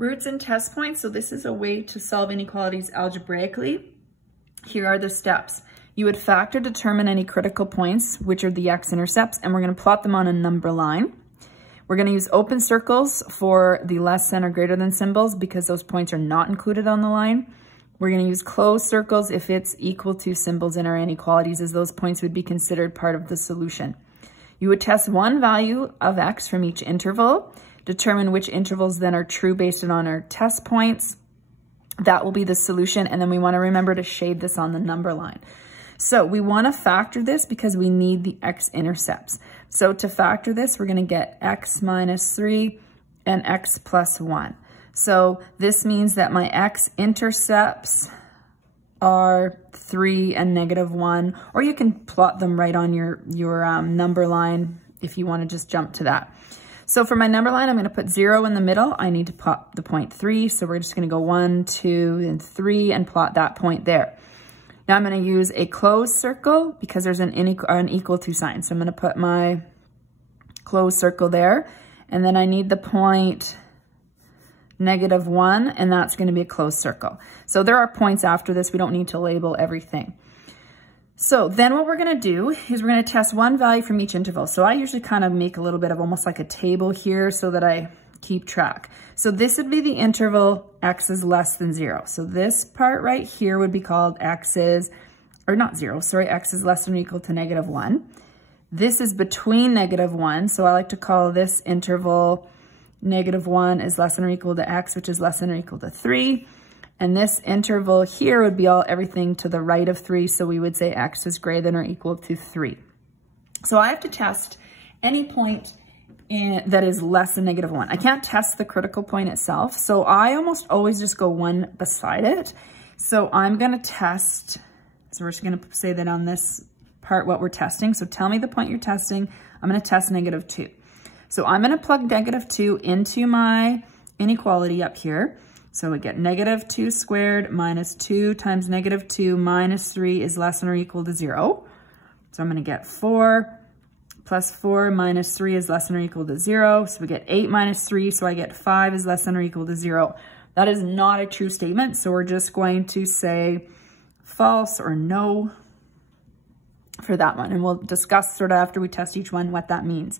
Roots and test points. So this is a way to solve inequalities algebraically. Here are the steps. You would factor determine any critical points, which are the x-intercepts, and we're going to plot them on a number line. We're going to use open circles for the less than or greater than symbols because those points are not included on the line. We're going to use closed circles if it's equal to symbols in our inequalities, as those points would be considered part of the solution. You would test one value of x from each interval, determine which intervals then are true based on our test points. That will be the solution, and then we want to remember to shade this on the number line. So we want to factor this because we need the x-intercepts. So to factor this, we're going to get x minus 3 and x plus 1. So this means that my x-intercepts are 3 and negative 1, or you can plot them right on your number line if you want to just jump to that. So for my number line, I'm going to put 0 in the middle. I need to plot the point 3. So we're just going to go 1, 2, and 3 and plot that point there. Now I'm going to use a closed circle because there's an equal to sign. So I'm going to put my closed circle there. And then I need the point negative 1, and that's going to be a closed circle. So there are points after this. We don't need to label everything. So then what we're going to do is we're going to test one value from each interval. So I usually kind of make a little bit of almost like a table here so that I keep track. So this would be the interval x is less than 0. So this part right here would be called x is, or not 0, sorry, x is less than or equal to negative 1. This is between negative 1. So I like to call this interval negative 1 is less than or equal to x, which is less than or equal to 3. And this interval here would be everything to the right of 3. So we would say x is greater than or equal to 3. So I have to test any point that is less than negative 1. I can't test the critical point itself. So I almost always just go one beside it. So I'm going to test, so we're just going to say that on this part what we're testing. So tell me the point you're testing. I'm going to test negative 2. So I'm going to plug negative 2 into my inequality up here. So we get negative 2 squared minus 2 times negative 2 minus 3 is less than or equal to 0. So I'm going to get 4 plus 4 minus 3 is less than or equal to 0. So we get 8 minus 3, so I get 5 is less than or equal to 0. That is not a true statement, so we're just going to say false or no for that one. And we'll discuss sort of after we test each one what that means.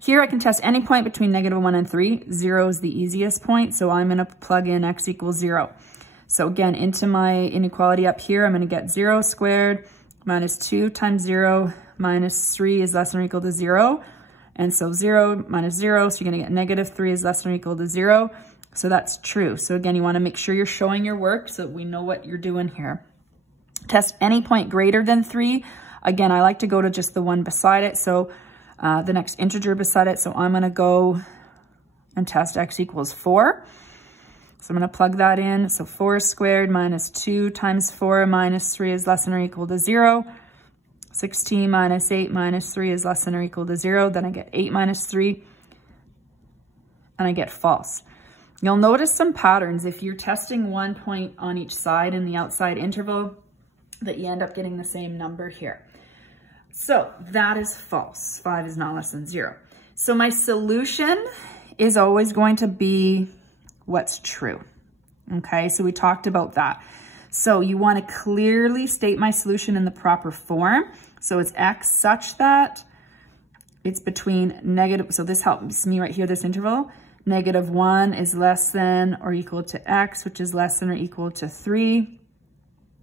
Here I can test any point between negative 1 and 3. 0 is the easiest point, so I'm going to plug in x equals 0. So again, into my inequality up here, I'm going to get 0 squared minus 2 times 0 minus 3 is less than or equal to 0. And so 0 minus 0, so you're going to get negative 3 is less than or equal to 0. So that's true. So again, you want to make sure you're showing your work so that we know what you're doing here. Test any point greater than 3. Again, I like to go to just the one beside it. So the next integer beside it. So I'm going to go and test x equals 4. So I'm going to plug that in. So 4 squared minus 2 times 4 minus 3 is less than or equal to 0. 16 minus 8 minus 3 is less than or equal to 0. Then I get 8 minus 3, and I get false. You'll notice some patterns. If you're testing one point on each side in the outside interval, that you end up getting the same number here. So that is false. 5 is not less than 0. So my solution is always going to be what's true. Okay, so we talked about that. So you want to clearly state my solution in the proper form. So it's x such that it's between negative, so this helps me right here, this interval. Negative 1 is less than or equal to x, which is less than or equal to 3,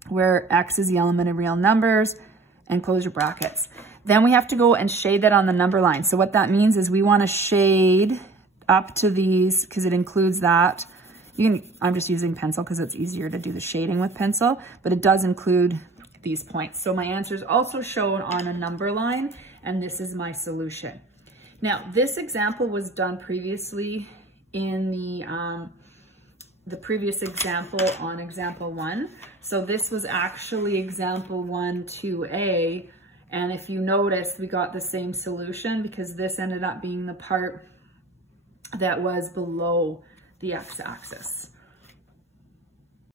where x is the element of real numbers, and close your brackets. Then we have to go and shade that on the number line. So what that means is we want to shade up to these because it includes that. I'm just using pencil because it's easier to do the shading with pencil, but it does include these points. So my answer is also shown on a number line, and this is my solution. Now, this example was done previously in the previous example on example 1. So this was actually example 1 2a, and if you notice, we got the same solution because this ended up being the part that was below the x-axis.